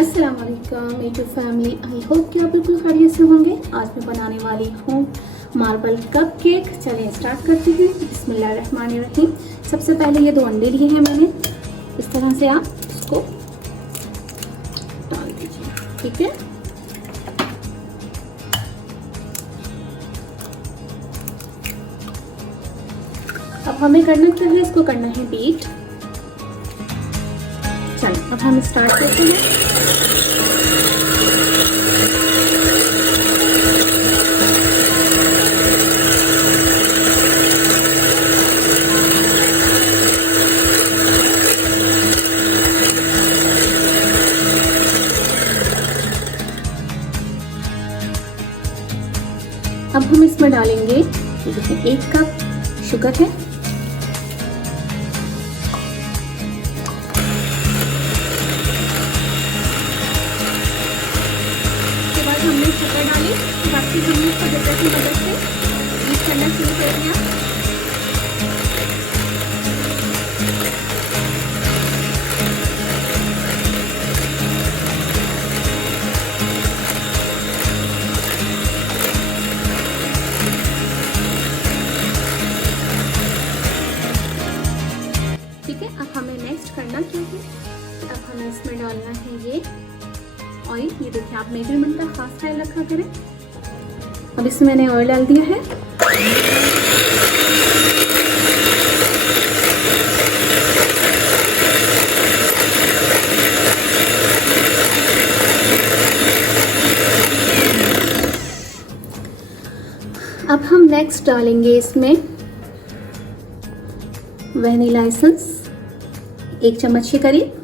अस्सलाम वालेकुम YouTube family, I hope कि आप बिल्कुल खैरियत से होंगे। आज मैं बनाने वाली हूँ मार्बल कप केक। चलिए स्टार्ट करते हैं। बिस्मिल्लाहिर्रहमानिर्रहीम। सबसे पहले ये 2 अंडे लिए हैं मैंने। इस तरह से आप इसको डाल दीजिए, ठीक है। अब हमें करना क्या है, इसको करना है बीट। चलो अब हम स्टार्ट करते हैं। अब हम इसमें डालेंगे, देखिए 1 कप शुगर है, हमने शक्कर डाली। बाकी हमने इसको डिब्बे की मदद से बीट करना शुरू कर दिया। ठीक है, अब हमें नेक्स्ट करना क्या है, अब हमें इसमें डालना है ये ऑयल। ये देखिए, आप मेजरमेंट का खास ख्याल रखा करें। अब इसमें मैंने ऑयल डाल दिया है। अब हम नेक्स्ट डालेंगे इसमें वैनिला एसेंस, 1 चम्मच के करीब।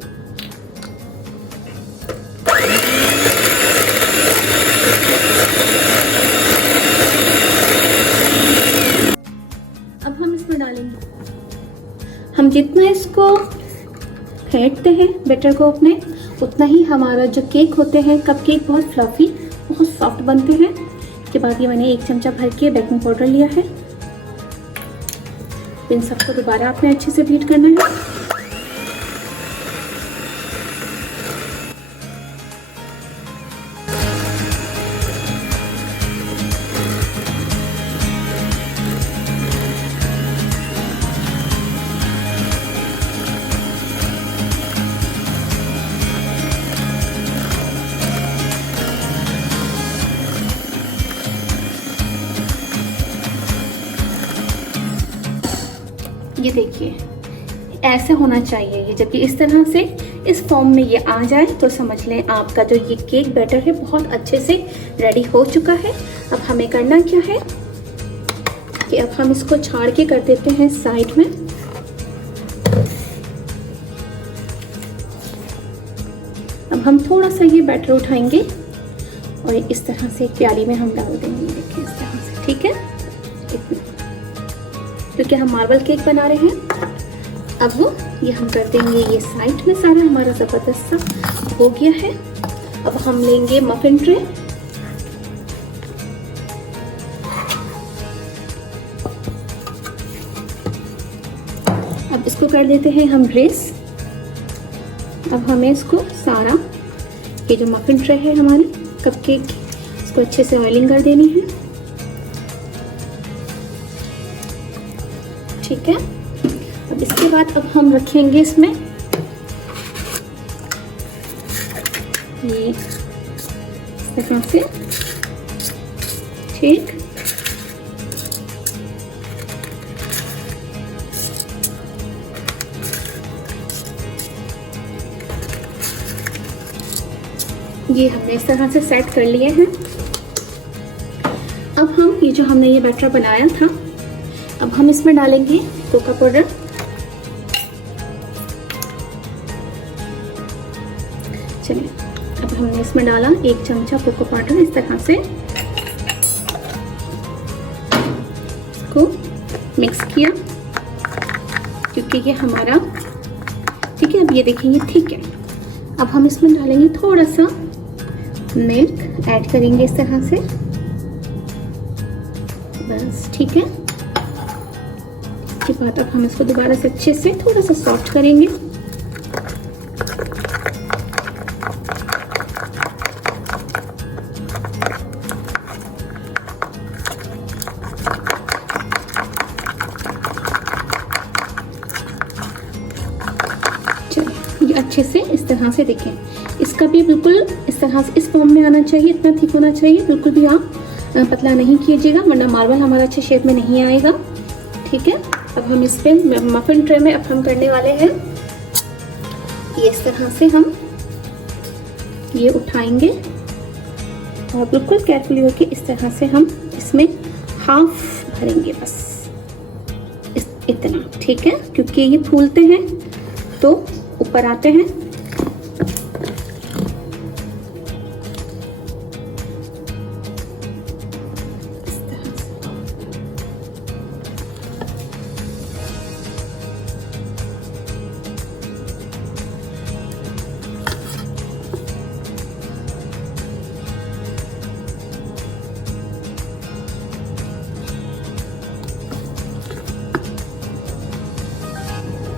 हम जितना इसको फेंटते हैं बैटर को अपने, उतना ही हमारा जो केक होते हैं कप केक बहुत फ्लफी, बहुत सॉफ्ट बनते हैं। इसके बाद ये मैंने 1 चमचा भर के बेकिंग पाउडर लिया है। इन सबको दोबारा आपने अच्छे से बीट करना है। ये देखिए ऐसे होना चाहिए ये, जबकि इस तरह से इस फॉर्म में ये आ जाए तो समझ लें आपका जो ये केक बैटर है बहुत अच्छे से रेडी हो चुका है। अब हमें करना क्या है कि अब हम इसको छाड़ के कर देते हैं साइड में। अब हम थोड़ा सा ये बैटर उठाएंगे और इस तरह से एक प्याली में हम डाल देंगे। देखिए इस तरह से, ठीक है, क्योंकि हम मार्बल केक बना रहे हैं। अब वो ये हम कर देंगे ये साइड में। सारा हमारा ज़बरदस्त सा हो गया है। अब हम लेंगे मफिन ट्रे। अब इसको कर देते हैं हम ग्रेस। अब हमें इसको सारा ये जो मफिन ट्रे है हमारे कप केक, इसको अच्छे से ऑयलिंग कर देनी है, ठीक है। अब इसके बाद अब हम रखेंगे इसमें ये इस तरह से, ठीक। ये हमने इस तरह से सेट कर लिए हैं। अब हम ये जो हमने ये बैटर बनाया था, अब हम इसमें डालेंगे कोको पाउडर। चलिए अब हमने इसमें डाला 1 चमचा कोको पाउडर। इस तरह से इसको मिक्स किया, क्योंकि ये हमारा, ठीक है। अब ये देखेंगे, ठीक है। अब हम इसमें डालेंगे थोड़ा सा मिल्क, ऐड करेंगे इस तरह से, बस, ठीक है। इसके बाद अब हम इसको दोबारा से अच्छे से थोड़ा सा सॉफ्ट करेंगे। अच्छे से इस तरह से देखें, इसका भी बिल्कुल इस तरह से इस फॉर्म में आना चाहिए, इतना थिक होना चाहिए। बिल्कुल भी आप पतला नहीं कीजिएगा वरना मार्बल हमारा अच्छे शेप में नहीं आएगा। ठीक है, अब हम इस पे मफिन ट्रे में अब हम करने वाले हैं ये इस तरह से हम ये उठाएंगे और बिल्कुल केयरफुली होके इस तरह से हम इसमें हाफ भरेंगे, बस इतना। ठीक है, क्योंकि ये फूलते हैं तो ऊपर आते हैं।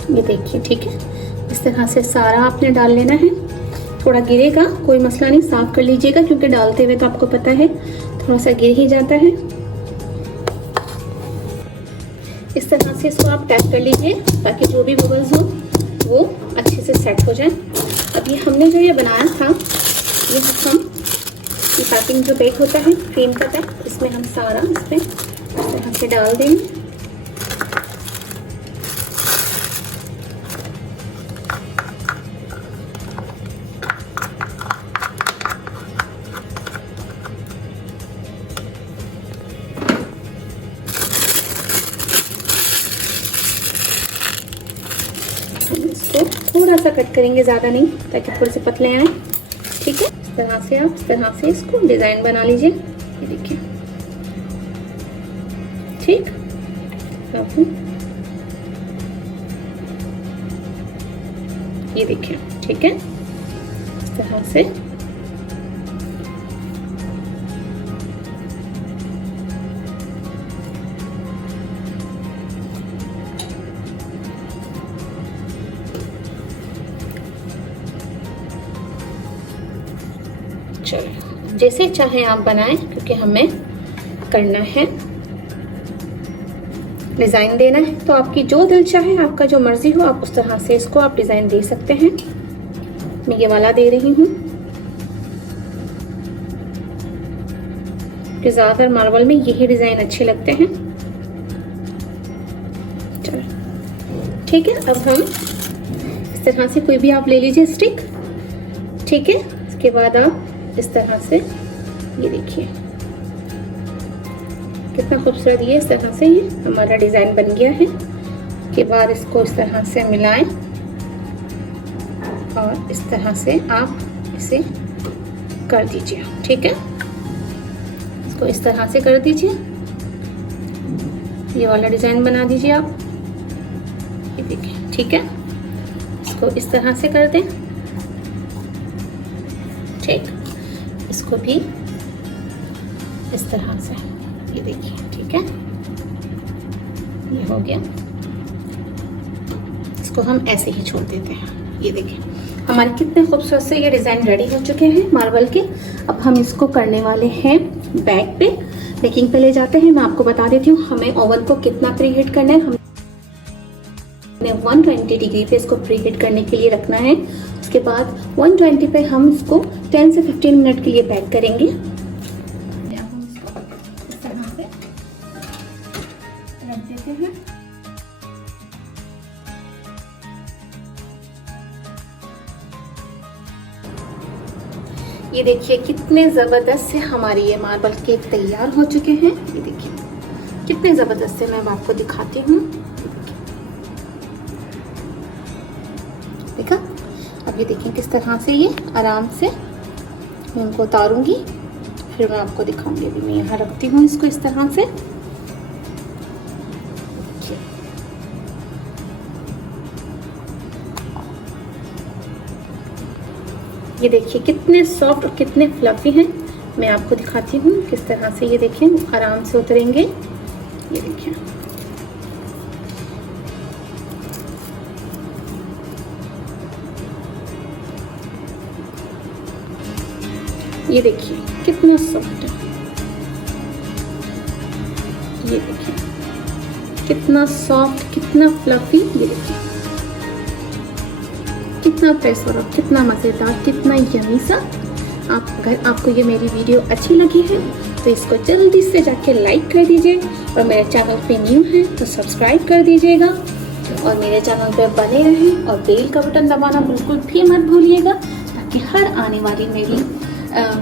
ये देखिए, ठीक है, इस तरह से सारा आपने डाल लेना है। थोड़ा गिरेगा, कोई मसला नहीं, साफ कर लीजिएगा क्योंकि डालते हुए तो आपको पता है थोड़ा सा गिर ही जाता है। इस तरह से इसको आप टैप कर लीजिए ताकि जो भी बबल्स हो वो अच्छे से सेट हो जाए। अब ये हमने जो ये बनाया था, ये हम ये पैकिंग जो पैक होता है क्रीम का पैक, इसमें हम सारा इसमें इस तरह से डाल देंगे। इसको थोड़ा सा कट करेंगे, ज़्यादा नहीं, ताकि थोड़े से पतले आए। ठीक है, इस तरह से आप इस तरह से इसको डिज़ाइन बना लीजिए। ये देखिए, ठीक, ये देखिए, ठीक है, इस तरह से चलो जैसे चाहे आप बनाएं, क्योंकि हमें करना है डिज़ाइन देना है, तो आपकी जो दिल चाहे, आपका जो मर्जी हो, आप उस तरह से इसको आप डिज़ाइन दे सकते हैं। मैं ये वाला दे रही हूँ कि ज़्यादातर मार्बल में यही डिज़ाइन अच्छे लगते हैं। चलो ठीक है, अब हम इस तरह से कोई भी आप ले लीजिए स्टिक। ठीक है, इसके बाद आप इस तरह से ये देखिए कितना खूबसूरत ये इस तरह से ये हमारा डिज़ाइन बन गया है। के बाद इसको इस तरह से मिलाएं और इस तरह से आप इसे कर दीजिए। ठीक है, इसको इस तरह से कर दीजिए, ये वाला डिज़ाइन बना दीजिए आप। ये देखिए, ठीक है, इसको इस तरह से कर दें। ठीक, इसको भी इस तरह से, ये देखिए, ठीक है, ये हो गया। इसको हम ऐसे ही छोड़ देते हैं। ये देखिए, हमारे कितने खूबसूरत से ये डिज़ाइन रेडी हो चुके हैं मार्बल के। अब हम इसको करने वाले हैं बैक पे, बेकिंग पे ले जाते हैं। मैं आपको बता देती हूँ हमें ओवन को कितना प्री हीट करना है। हमने 120 डिग्री पे इसको प्री हीट करने के लिए रखना है। उसके बाद 120 पे हम इसको 10 से 15 मिनट के लिए बेक करेंगे। हम इसको इस तरह से रख देते हैं। ये देखिए कितने ज़बरदस्त से हमारी ये मार्बल केक तैयार हो चुके हैं। ये देखिए कितने ज़बरदस्त से, मैं आपको दिखाती हूँ। देखा, अब ये देखिए किस तरह से ये आराम से मैं इनको उतारूंगी, फिर मैं आपको दिखाऊंगी। अभी मैं यहाँ रखती हूँ इसको इस तरह से। ये देखिए कितने सॉफ्ट और कितने फ्लफी हैं। मैं आपको दिखाती हूँ किस तरह से ये देखें आराम से उतरेंगे। ये देखिए, ये देखिए कितना सॉफ्ट है। ये देखिए कितना सॉफ्ट, कितना फ्लफी। ये देखिए कितना फ्रेश और कितना मज़ेदार, कितना यमी सा। अगर आपको ये मेरी वीडियो अच्छी लगी है तो इसको जल्दी से जाके लाइक कर दीजिए, और मेरे चैनल पे न्यू है तो सब्सक्राइब कर दीजिएगा, और मेरे चैनल पे बने रहें और बेल का बटन दबाना बिल्कुल भी मत भूलिएगा, ताकि हर आने वाली मेरी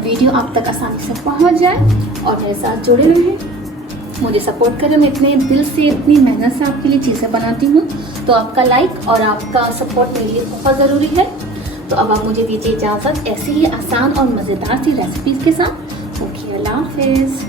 वीडियो आप तक आसानी से पहुंच जाए और मेरे साथ जुड़े रहें, मुझे सपोर्ट करें। मैं इतने दिल से, इतनी मेहनत से आपके लिए चीज़ें बनाती हूँ, तो आपका लाइक और आपका सपोर्ट मेरे लिए बहुत ज़रूरी है। तो अब आप मुझे दीजिए इजाज़त ऐसे ही आसान और मज़ेदार सी रेसिपीज़ के साथ। ओके, अल्लाह हाफिज़।